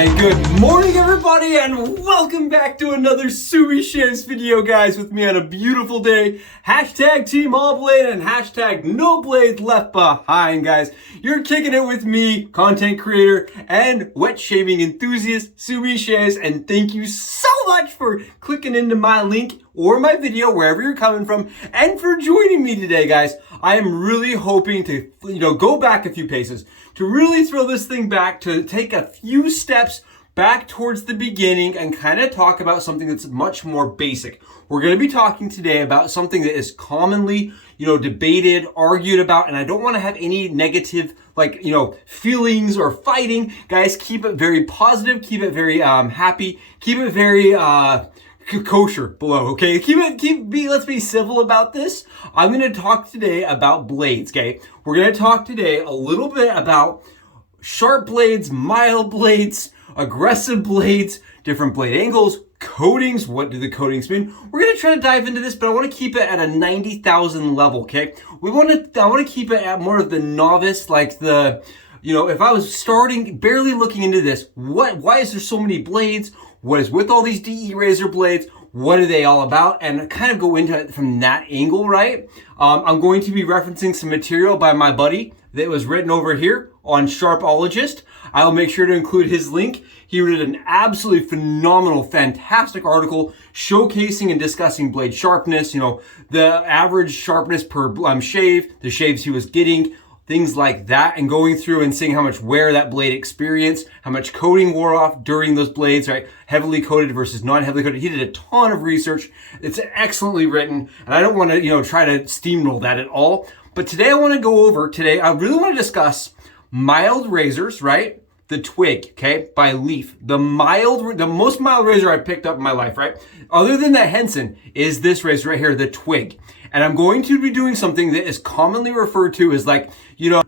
And good morning, everybody, and welcome back to another Leafshave video, guys, with me on a beautiful day. Hashtag Team All Blade and hashtag No Blades Left Behind, guys. You're kicking it with me, content creator and wet shaving enthusiast, Leafshave, and thank you so much for clicking into my link or my video, wherever you're coming from, and for joining me today, guys. I am really hoping to, go back a few paces, to really throw this thing back, to take a few steps back towards the beginning and kind of talk about something that's much more basic. We're going to be talking today about something that is commonly, debated, argued about, and I don't want to have any negative, feelings or fighting. Guys, keep it very positive, keep it very happy, keep it very kosher below, okay? Let's be civil about this. I'm going to talk today about blades, okay? We're going to talk today a little bit about sharp blades, mild blades, aggressive blades, different blade angles, coatings. What do the coatings mean? We're going to try to dive into this, but I want to keep it at a 90,000 level, okay? I want to keep it at more of the novice, like the, if I was starting, barely looking into this, why is there so many blades? What is with all these DE razor blades? What are they all about? And kind of go into it from that angle, right? I'm going to be referencing some material by my buddy that was written over here on Sharpologist. I'll make sure to include his link. He wrote an absolutely phenomenal, fantastic article showcasing and discussing blade sharpness, the average sharpness per shave, the shaves he was getting, things like that, and going through and seeing how much wear that blade experienced, how much coating wore off during those blades, right? Heavily coated versus non-heavily coated. He did a ton of research. It's excellently written, and I don't want to, try to steamroll that at all. But today I really want to discuss mild razors, right? The Twig, okay, by Leaf. The most mild razor I picked up in my life, right? Other than the Henson, is this razor right here, the Twig. And I'm going to be doing something that is commonly referred to as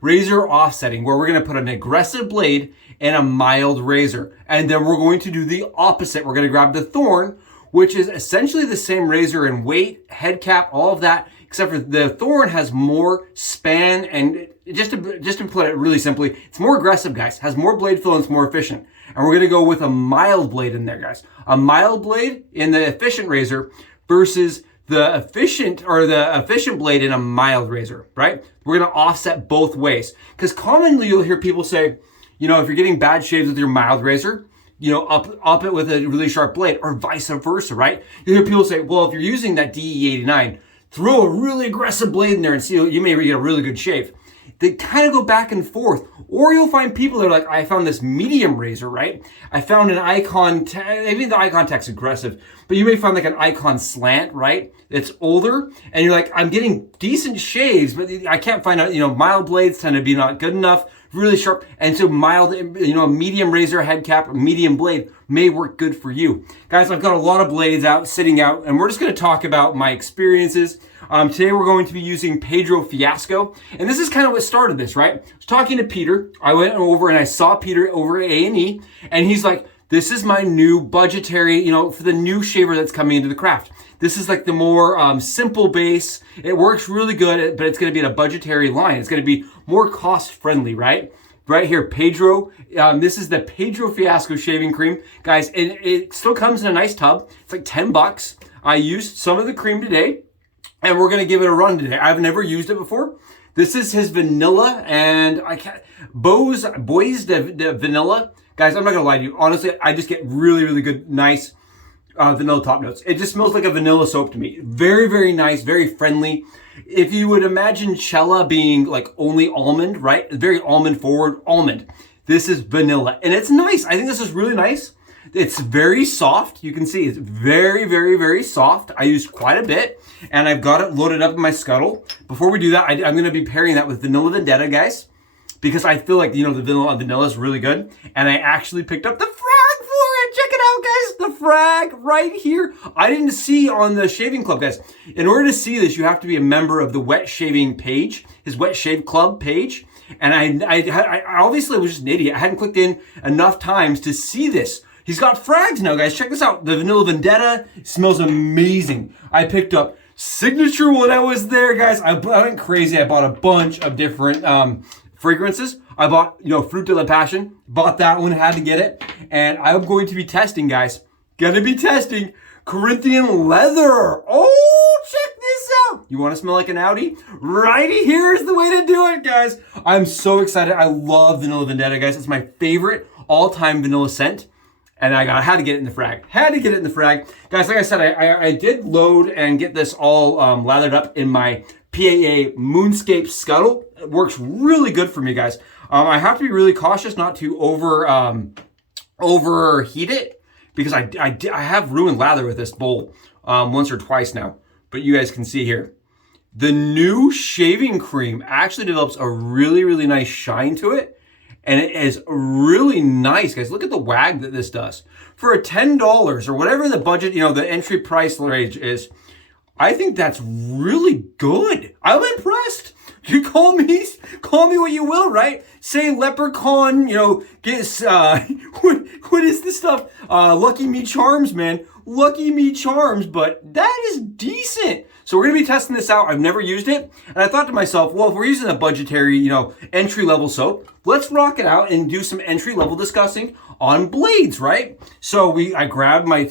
razor offsetting, where we're going to put an aggressive blade in a mild razor. And then we're going to do the opposite. We're going to grab the Thorn, which is essentially the same razor in weight, head cap, all of that, except for the Thorn has more span, and just to put it really simply, it's more aggressive, guys, has more blade fill and it's more efficient. And we're going to go with a mild blade in there, guys. A mild blade in the efficient razor versus the efficient blade in a mild razor, right? We're going to offset both ways. Because commonly you'll hear people say, if you're getting bad shaves with your mild razor, up it with a really sharp blade, or vice versa, right? You hear people say, well, if you're using that DE89, throw a really aggressive blade in there and see, you may get a really good shave. They kind of go back and forth. Or you'll find people that are like, I found this medium razor, right? I found an Icon, maybe the Icon Tech's aggressive, but you may find like an Icon Slant, right? It's older, and you're like, I'm getting decent shaves, but I can't find out, mild blades tend to be not good enough, really sharp, and so mild, a medium razor head cap, medium blade may work good for you. Guys, I've got a lot of blades sitting out, and we're just gonna talk about my experiences. Today we're going to be using Pedro Fiasco, and this is kind of what started this, right? I was talking to Peter. I went over and I saw Peter over at A&E, and he's like, this is my new budgetary, for the new shaver that's coming into the craft. This is like the more simple base. It works really good, but it's going to be in a budgetary line. It's going to be more cost friendly, right? Right here, Pedro. This is the Pedro Fiasco shaving cream. Guys, it still comes in a nice tub. It's like $10. I used some of the cream today, and we're going to give it a run today. I've never used it before. This is his vanilla, and Boys the vanilla. Guys, I'm not going to lie to you. Honestly, I just get really, really good, nice vanilla top notes. It just smells like a vanilla soap to me. Very, very nice, very friendly. If you would imagine Cella being like only almond, right? Very almond forward, almond. This is vanilla, and it's nice. I think this is really nice. It's very soft. You can see it's very, very, very soft. I used quite a bit, and I've got it loaded up in my scuttle. Before we do that, I'm going to be pairing that with Vanilla Vendetta, guys, because I feel like, the vanilla is really good. And I actually picked up the frag for it. Check it out, guys. The frag right here. I didn't see on the shaving club, guys. In order to see this, you have to be a member of the wet shaving page, his wet shave club page. And I obviously was just an idiot. I hadn't clicked in enough times to see this. He's got frags now, guys. Check this out. The Vanilla Vendetta smells amazing. I picked up Signature when I was there, guys. I went crazy. I bought a bunch of different fragrances. I bought, Fruit de la Passion. Bought that one, had to get it. And I'm going to be testing, guys. Gonna be testing Corinthian leather. Oh, check this out. You want to smell like an Audi? Righty here is the way to do it, guys. I'm so excited. I love Vanilla Vendetta, guys. It's my favorite all-time vanilla scent. And I had to get it in the frag. Had to get it in the frag. Guys, like I said, I did load and get this all lathered up in my PAA Moonscape Scuttle. It works really good for me, guys. I have to be really cautious not to overheat it, because I have ruined lather with this bowl once or twice now. But you guys can see here, the new shaving cream actually develops a really, really nice shine to it. And it is really nice, guys. Look at the wag that this does. For a $10 or whatever the budget, the entry price range is, I think that's really good. I'm impressed. You call me what you will, right? Say leprechaun, get what is this stuff? Lucky Me Charms, man. Lucky Me Charms, but that is decent. So we're gonna be testing this out. I've never used it, and I thought to myself, well, if we're using a budgetary, entry-level soap, let's rock it out and do some entry-level discussing on blades, right? So I grabbed my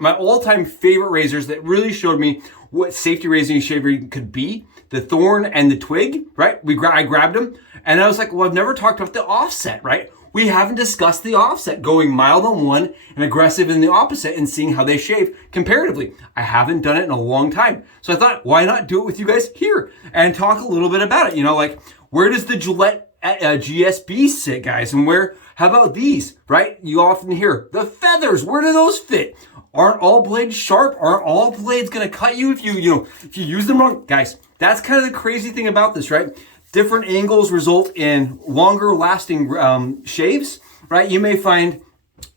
my all-time favorite razors that really showed me what safety razor shaving could be, the Thorn and the Twig, right? I grabbed them, and I was like, well, I've never talked about the offset, right? We haven't discussed the offset, going mild on one and aggressive in the opposite, and seeing how they shave comparatively. I haven't done it in a long time. So I thought, why not do it with you guys here and talk a little bit about it? Like, where does the Gillette GSB sit, guys? And how about these, right? You often hear the feathers, where do those fit? Aren't all blades sharp? Aren't all blades gonna cut you if you use them wrong? Guys, that's kind of the crazy thing about this, right? Different angles result in longer lasting shaves, right? You may find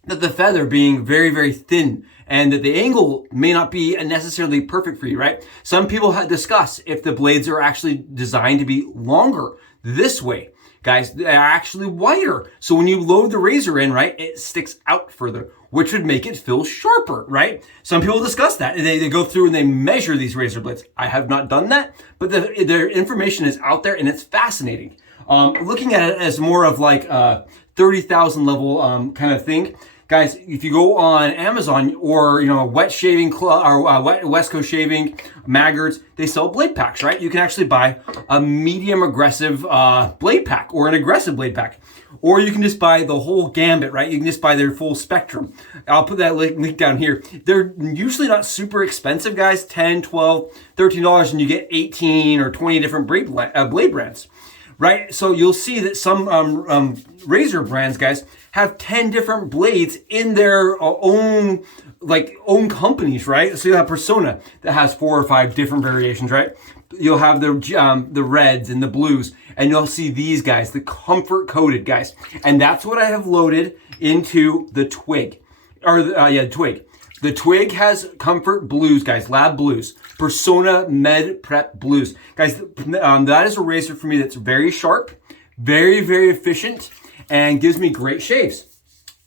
that the feather being very, very thin and that the angle may not be necessarily perfect for you, right? Some people discuss if the blades are actually designed to be longer this way. Guys, they're actually wider. So when you load the razor in, right, it sticks out further, which would make it feel sharper, right? Some people discuss that. They go through and they measure these razor blades. I have not done that, but their information is out there and it's fascinating. Looking at it as more of like a 30,000 level kind of thing. Guys, if you go on Amazon or, Wet Shaving Club or West Coast Shaving, Maggards, they sell blade packs, right? You can actually buy a medium aggressive blade pack or an aggressive blade pack. Or you can just buy the whole gambit, right? You can just buy their full spectrum. I'll put that link down here. They're usually not super expensive, guys, $10, $12, $13, and you get 18 or 20 different blade brands. Right, so you'll see that some razor brands, guys, have 10 different blades in their own companies, right? So you have Personna that has 4 or 5 different variations, right? You'll have the reds and the blues, and you'll see these guys, the comfort coated guys, and that's what I have loaded into the Twig, Twig. The Twig has Comfort Blues, guys, Lab Blues, Persona Med Prep Blues. Guys, that is a razor for me that's very sharp, very, very efficient, and gives me great shaves.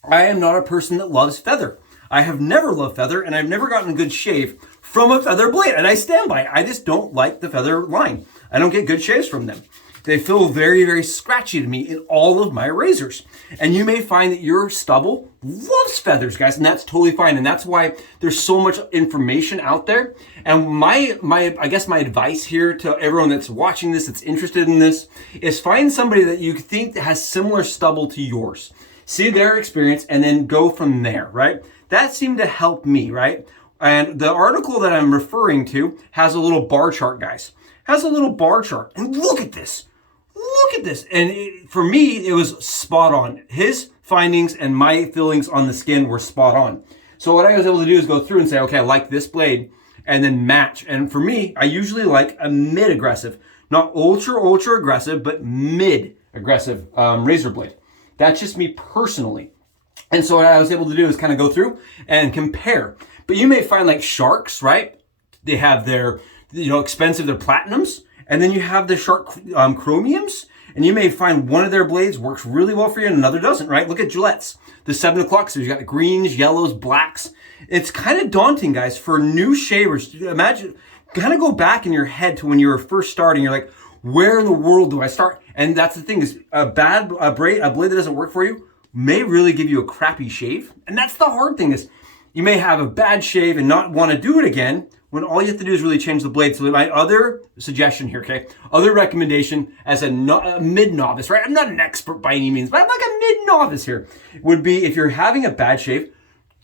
I am not a person that loves feather. I have never loved feather, and I've never gotten a good shave from a feather blade, and I stand by it. I just don't like the feather line. I don't get good shaves from them. They feel very, very scratchy to me in all of my razors. And you may find that your stubble loves feathers, guys, and that's totally fine. And that's why there's so much information out there. And my advice here to everyone that's watching this, that's interested in this, is find somebody that you think that has similar stubble to yours. See their experience and then go from there, right? That seemed to help me, right? And the article that I'm referring to has a little bar chart, guys. Has a little bar chart. And look at this. Look at this. And for me, it was spot on. His findings and my feelings on the skin were spot on. So what I was able to do is go through and say, okay, I like this blade, and then match. And for me, I usually like a mid-aggressive. Not ultra aggressive, but mid-aggressive razor blade. That's just me personally. And so what I was able to do is kind of go through and compare. But you may find like Sharks, right? They have their, expensive, their platinums. And then you have the Shark chromiums, and you may find one of their blades works really well for you and another doesn't, right? Look at Gillette's, the 7 o'clock series. You got the greens, yellows, blacks. It's kind of daunting, guys, for new shavers. Imagine, kind of go back in your head to when you were first starting. You're like, where in the world do I start? And that's the thing, is a blade that doesn't work for you may really give you a crappy shave. And that's the hard thing, is you may have a bad shave and not want to do it again, when all you have to do is really change the blade. So my other suggestion here, okay, other recommendation as a mid-novice, right? I'm not an expert by any means, but I'm like a mid-novice here, would be if you're having a bad shave,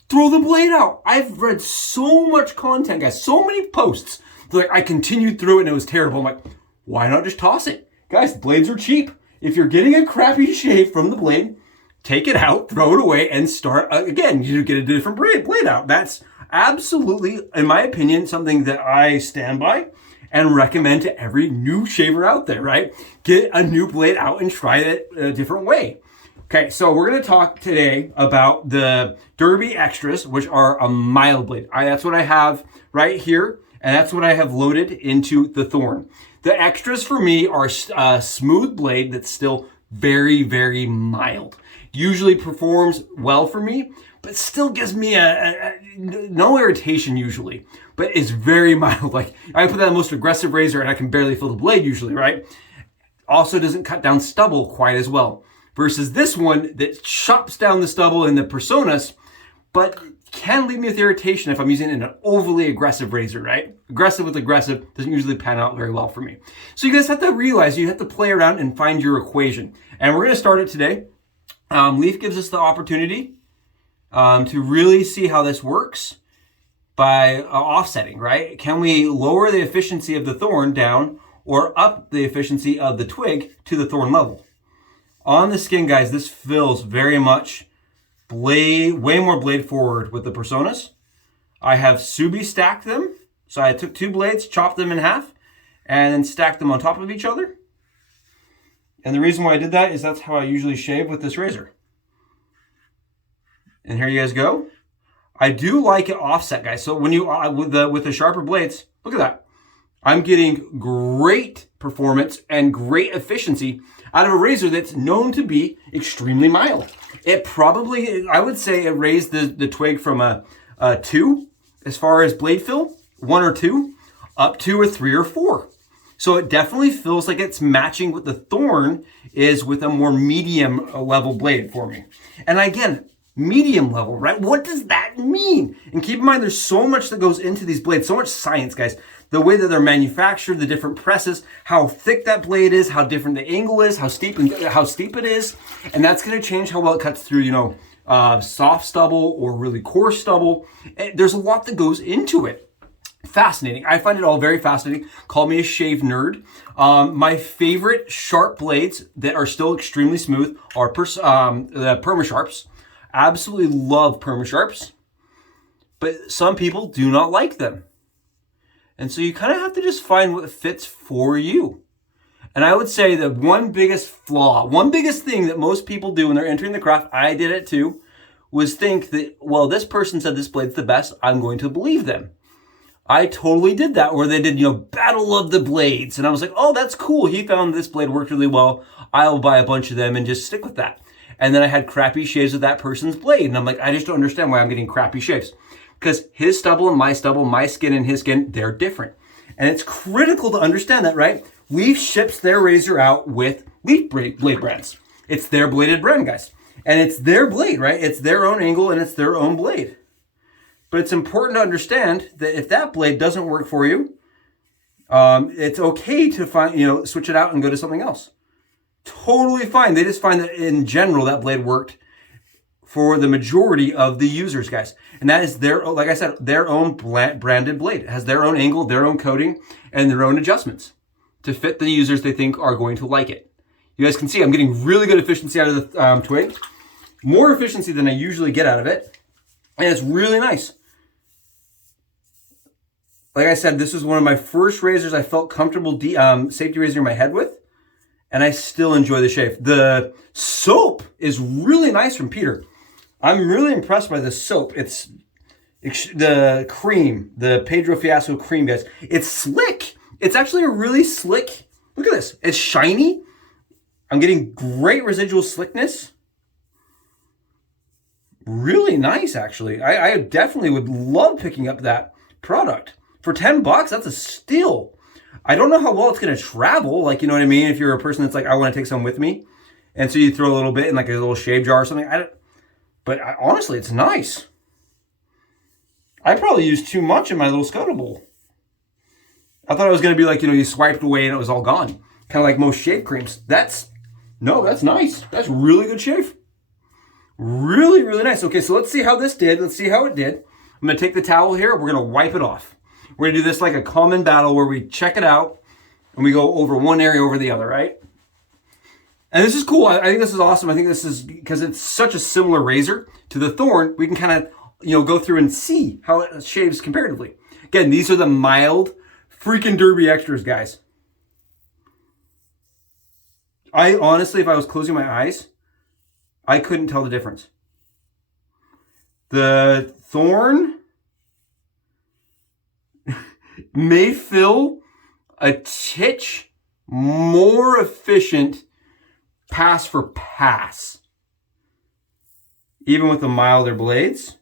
throw the blade out. I've read so much content, guys, so many posts. Like, I continued through it and it was terrible. I'm like, why not just toss it? Guys, blades are cheap. If you're getting a crappy shave from the blade, take it out, throw it away, and start again. You get a different blade out. That's absolutely, in my opinion, something that I stand by and recommend to every new shaver out there, right? Get a new blade out and try it a different way. Okay, so we're gonna talk today about the Derby Extras, which are a mild blade. That's what I have right here, and that's what I have loaded into the Thorn. The extras for me are a smooth blade that's still very, very mild. Usually performs well for me, but still gives me no irritation usually, but it's very mild. Like, I put that in the most aggressive razor and I can barely feel the blade usually, right? Also doesn't cut down stubble quite as well. Versus this one that chops down the stubble in the Personas, but can leave me with irritation if I'm using it in an overly aggressive razor, right? Aggressive with aggressive doesn't usually pan out very well for me. So you guys have to realize, you have to play around and find your equation. And we're gonna start it today. Leaf gives us the opportunity to really see how this works by offsetting, right? Can we lower the efficiency of the Thorn down or up the efficiency of the Twig to the Thorn level? On the skin, guys, this feels very much way more blade forward with the Personas. I have Subi stacked them. So I took 2 blades, chopped them in half, and then stacked them on top of each other. And the reason why I did that is that's how I usually shave with this razor. And here you guys go. I do like it offset, guys. So when you with the sharper blades, look at that. I'm getting great performance and great efficiency out of a razor that's known to be extremely mild. It probably, I would say, it raised the Twig from a 2 as far as blade fill, 1 or 2, up to a 3 or 4. So it definitely feels like it's matching what the Thorn is with a more medium level blade for me. And again, medium level, right? What does that mean? And keep in mind, there's so much that goes into these blades, so much science, guys. The way that they're manufactured, the different presses, how thick that blade is, how different the angle is, how steep it is. And that's gonna change how well it cuts through, soft stubble or really coarse stubble. There's a lot that goes into it. Fascinating. I find it all very fascinating. Call me a shave nerd. My favorite sharp blades that are still extremely smooth are the Perma-Sharps. Absolutely love Perma-Sharps, but some people do not like them. And so you kind of have to just find what fits for you. And I would say that one biggest thing that most people do when they're entering the craft, I did it too, was think that, well, this person said this blade's the best, I'm going to believe them. I totally did that, where they did, battle of the blades. And I was like, oh, that's cool. He found this blade worked really well. I'll buy a bunch of them and just stick with that. And then I had crappy shaves of that person's blade. And I'm like, I just don't understand why I'm getting crappy shaves. Because his stubble and my skin and his skin, they're different. And it's critical to understand that, right? Leaf ships their razor out with Leaf blade brands. It's their bladed brand, guys. And it's their blade, right? It's their own angle and it's their own blade. But it's important to understand that if that blade doesn't work for you, it's okay to switch it out and go to something else. Totally fine. They just find that in general, that blade worked for the majority of the users, guys. And that is like I said, their own branded blade. It has their own angle, their own coating, and their own adjustments to fit the users they think are going to like it. You guys can see I'm getting really good efficiency out of the Twig. More efficiency than I usually get out of it. And it's really nice. Like I said, this was one of my first razors I felt comfortable safety razor in my head with. And I still enjoy the shave. The soap is really nice from Peter. I'm really impressed by the soap. It's the Creme, the Pedro Fiasco Creme, guys. It's slick. It's actually a really slick, look at this. It's shiny. I'm getting great residual slickness. Really nice, actually. I definitely would love picking up that product. For $10, that's a steal. I don't know how well it's going to travel. Like, you know what I mean? If you're a person that's like, I want to take some with me. And so you throw a little bit in like a little shave jar or something. Honestly, it's nice. I probably used too much in my little Scota bowl. I thought it was going to be like, you know, you swiped away and it was all gone. Kind of like most shave creams. That's nice. That's really good shave. Really, really nice. Okay, so let's see how this did. Let's see how it did. I'm going to take the towel here. We're going to wipe it off. We're going to do this like a common battle where we check it out and we go over one area over the other, right? And this is cool. I think this is awesome. I think this is because it's such a similar razor to the Thorn. We can kind of, you know, go through and see how it shaves comparatively. Again, these are the mild freaking Derby extras, guys. I honestly, if I was closing my eyes, I couldn't tell the difference. The Thorn may feel a titch more efficient pass for pass, even with the milder blades.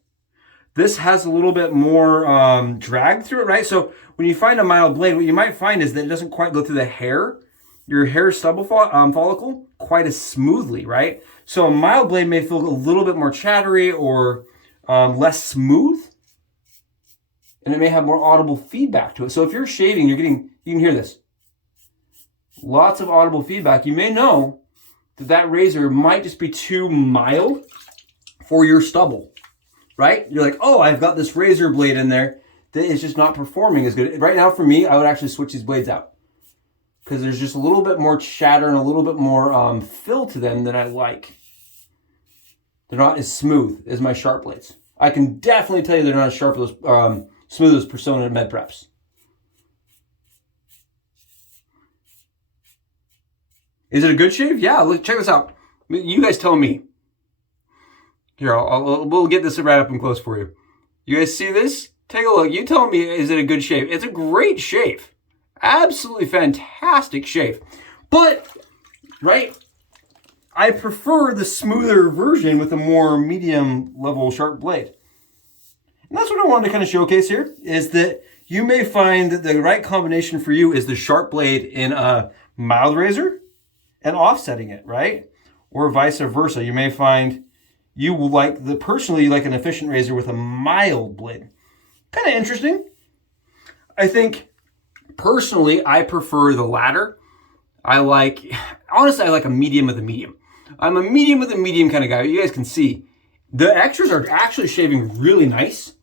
This has a little bit more drag through it, right? So when you find a mild blade, what you might find is that it doesn't quite go through the hair, your hair stubble follicle, quite as smoothly, right? So a mild blade may feel a little bit more chattery or less smooth, and it may have more audible feedback to it. So if you're shaving, you can hear this. Lots of audible feedback. You may know that razor might just be too mild for your stubble, right? You're like, oh, I've got this razor blade in there that is just not performing as good. Right now, for me, I would actually switch these blades out because there's just a little bit more chatter and a little bit more fill to them than I like. They're not as smooth as my sharp blades. I can definitely tell you they're not as sharp as smooth as Personna Med Preps. Is it a good shave? Yeah, look, check this out. You guys tell me. Here, we'll get this right up and close for you. You guys see this? Take a look. You tell me, is it a good shave? It's a great shave. Absolutely fantastic shave. But, right, I prefer the smoother version with a more medium level sharp blade. And that's what I wanted to kind of showcase here, is that you may find that the right combination for you is the sharp blade in a mild razor and offsetting it, right? Or vice versa. You may find you will like personally like an efficient razor with a mild blade. Kind of interesting. I think personally, I prefer the latter. Honestly, I like a medium with a medium. I'm a medium with a medium kind of guy. You guys can see the extras are actually shaving really nice.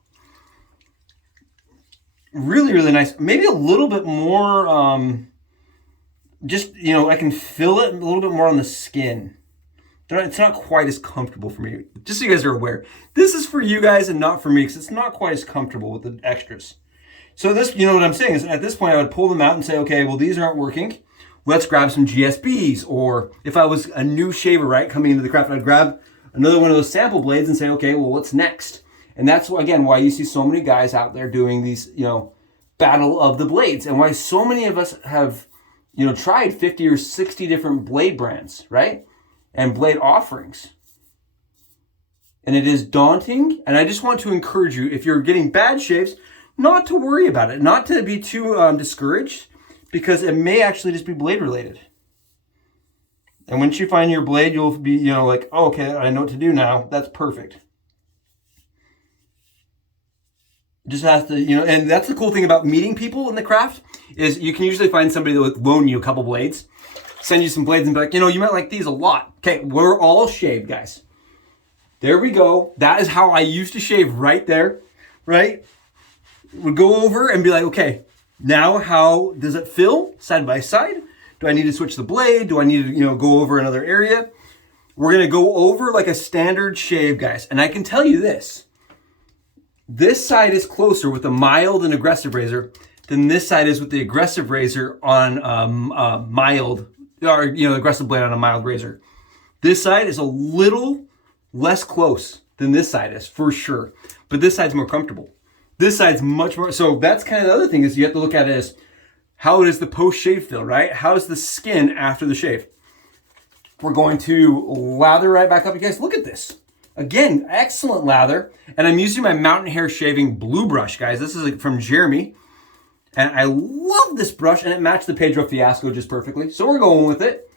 Really, really nice. Maybe a little bit more, just, you know, I can feel it a little bit more on the skin. It's not quite as comfortable for me. Just so you guys are aware. This is for you guys and not for me because it's not quite as comfortable with the extras. So this, you know what I'm saying is at this point I would pull them out and say, okay, well these aren't working. Let's grab some GSBs. Or if I was a new shaver, right, coming into the craft, I'd grab another one of those sample blades and say, okay, well what's next? And that's, again, why you see so many guys out there doing these, you know, battle of the blades. And why so many of us have, you know, tried 50 or 60 different blade brands, right? And blade offerings. And it is daunting. And I just want to encourage you, if you're getting bad shaves, not to worry about it, not to be too discouraged, because it may actually just be blade related. And once you find your blade, you'll be, you know, like, oh, okay, I know what to do now. That's perfect. Just has to, you know, and that's the cool thing about meeting people in the craft is you can usually find somebody that will loan you a couple blades, send you some blades and be like, you know, you might like these a lot. Okay, we're all shaved, guys. There we go. That is how I used to shave right there, right? Would go over and be like, okay, now how does it feel side by side? Do I need to switch the blade? Do I need to, you know, go over another area? We're going to go over like a standard shave, guys. And I can tell you this. This side is closer with a mild and aggressive razor than this side is with the aggressive razor on mild, or, you know, aggressive blade on a mild razor. This side is a little less close than this side is, for sure. But this side's more comfortable. This side's much more, so that's kind of the other thing is you have to look at it as how does the post-shave feel, right? How's the skin after the shave? We're going to lather right back up. You guys, look at this. Again, excellent lather. And I'm using my mountain hair shaving blue brush, guys. This is from Jeremy. And I love this brush, and it matched the Pedro Fiasco just perfectly. So we're going with it.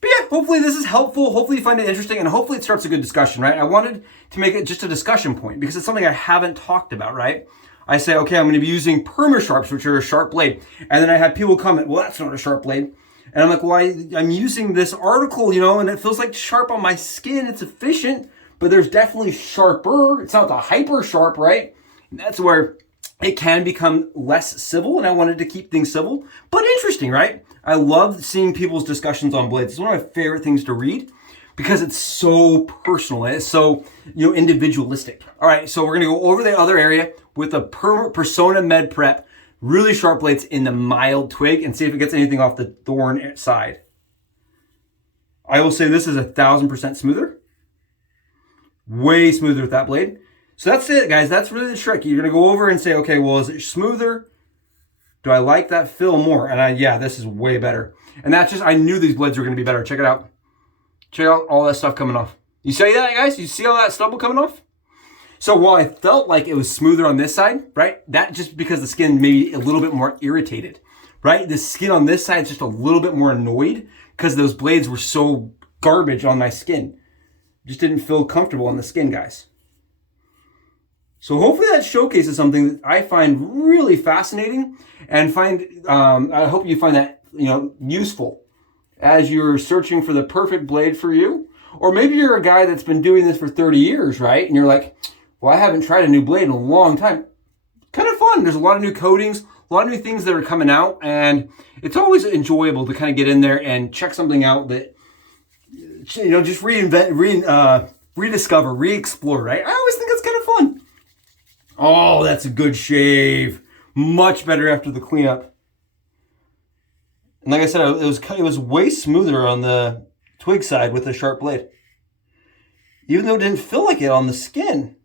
But yeah, hopefully this is helpful. Hopefully you find it interesting, and hopefully it starts a good discussion, right? I wanted to make it just a discussion point because it's something I haven't talked about, right? I say, okay, I'm going to be using perma sharps, which are a sharp blade. And then I have people comment, well, that's not a sharp blade. And I'm like, well, I'm using this article, you know, and it feels like sharp on my skin. It's efficient, but there's definitely sharper. It's not the hyper sharp, right? And that's where it can become less civil, and I wanted to keep things civil, but interesting, right? I love seeing people's discussions on blades. It's one of my favorite things to read because it's so personal. It's so, you know, individualistic. All right, so we're gonna go over the other area with a Persona Med Prep, really sharp blades in the mild twig, and see if it gets anything off the Thorn side. I will say this is 1000% smoother. Way smoother with that blade. So that's it, guys. That's really the trick. You're gonna go over and say, okay, well, is it smoother? Do I like that fill more? And yeah, this is way better. And that's just, I knew these blades were gonna be better. Check it out. Check out all that stuff coming off. You see that, guys? You see all that stubble coming off? So while I felt like it was smoother on this side, right? That just because the skin may be a little bit more irritated, right? The skin on this side is just a little bit more annoyed because those blades were so garbage on my skin. Just didn't feel comfortable on the skin, guys. So hopefully that showcases something that I find really fascinating and I hope you find that, you know, useful as you're searching for the perfect blade for you. Or maybe you're a guy that's been doing this for 30 years, right? And you're like, well, I haven't tried a new blade in a long time. Kind of fun. There's a lot of new coatings, a lot of new things that are coming out, and it's always enjoyable to kind of get in there and check something out that, you know, just rediscover, re-explore, right? I always think it's kind of fun. Oh, that's a good shave. Much better after the cleanup. And like I said, it was way smoother on the twig side with a sharp blade. Even though it didn't feel like it on the skin.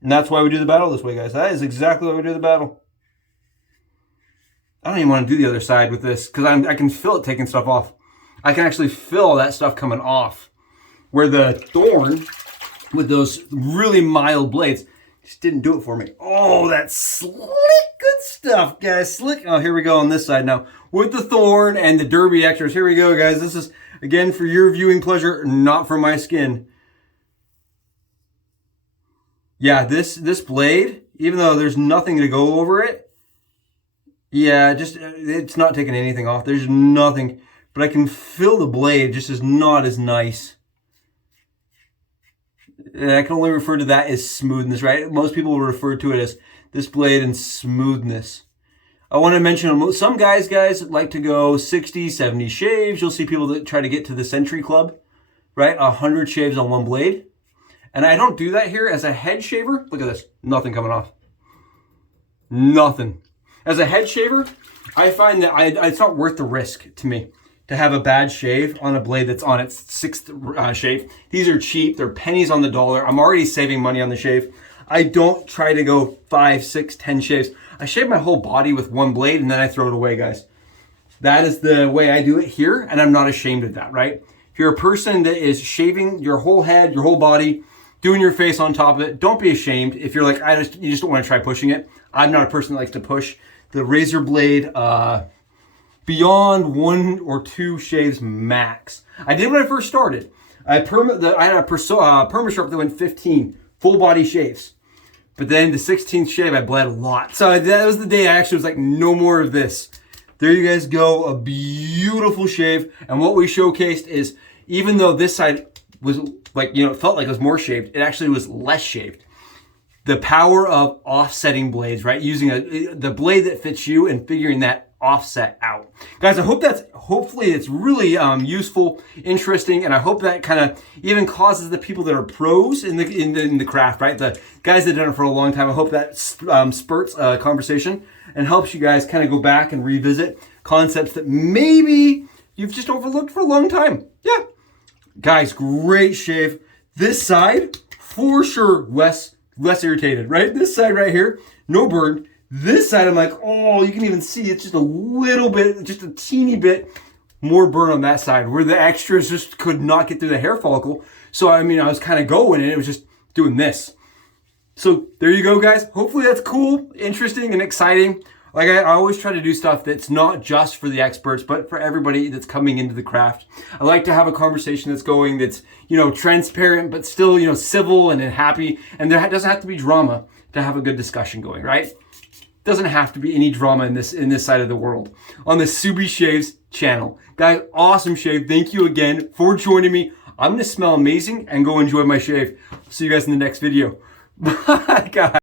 And that's why we do the battle this way, guys. That is exactly why we do the battle. I don't even want to do the other side with this because I can feel it taking stuff off. I can actually feel that stuff coming off. Where the Thorn, with those really mild blades, just didn't do it for me. Oh, that's slick good stuff, guys. Slick. Oh, here we go on this side now. With the Thorn and the Derby extras. Here we go, guys. This is, again, for your viewing pleasure, not for my skin. Yeah, this blade, even though there's nothing to go over it, yeah, just it's not taking anything off. There's nothing, but I can feel the blade just is not as nice. And I can only refer to that as smoothness, right? Most people will refer to it as this blade and smoothness. I want to mention some guys like to go 60, 70 shaves. You'll see people that try to get to the Century Club, right? 100 shaves on one blade. And I don't do that here. As a head shaver, look at this, nothing coming off. Nothing. As a head shaver, I find that it's not worth the risk to me to have a bad shave on a blade that's on its 6th shave. These are cheap. They're pennies on the dollar. I'm already saving money on the shave. I don't try to go 5, 6, 10 shaves. I shave my whole body with one blade and then I throw it away, guys. That is the way I do it here, and I'm not ashamed of that, right? If you're a person that is shaving your whole head, your whole body, doing your face on top of it, don't be ashamed. If you're like, you just don't want to try pushing it. I'm not a person that likes to push the razor blade beyond 1 or 2 shaves max. I did when I first started. I had a perma sharp that went 15 full body shaves. But then the 16th shave, I bled a lot. So that was the day I actually was like, no more of this. There you guys go, a beautiful shave. And what we showcased is, even though this side was like, you know, it felt like it was more shaved, it actually was less shaved. The power of offsetting blades, right? Using the blade that fits you and figuring that offset out. Guys, I hope hopefully it's really useful, interesting, and I hope that kind of even causes the people that are pros in the craft, right? The guys that have done it for a long time, I hope that spurts a conversation and helps you guys kind of go back and revisit concepts that maybe you've just overlooked for a long time. Yeah. Guys, great shave. This side, for sure, less irritated, right? This side right here, no burn. This side, I'm like, oh, you can even see it's just a little bit, just a teeny bit more burn on that side where the extras just could not get through the hair follicle. So, I mean, I was kind of going and it was just doing this. So there you go, guys. Hopefully that's cool, interesting, and exciting. Like I always try to do stuff that's not just for the experts, but for everybody that's coming into the craft. I like to have a conversation that's going, that's, you know, transparent, but still, you know, civil and happy. And there doesn't have to be drama to have a good discussion going, right? Doesn't have to be any drama in this side of the world. On the Subie Shaves channel. Guys, awesome shave. Thank you again for joining me. I'm gonna smell amazing and go enjoy my shave. See you guys in the next video. Bye, guys.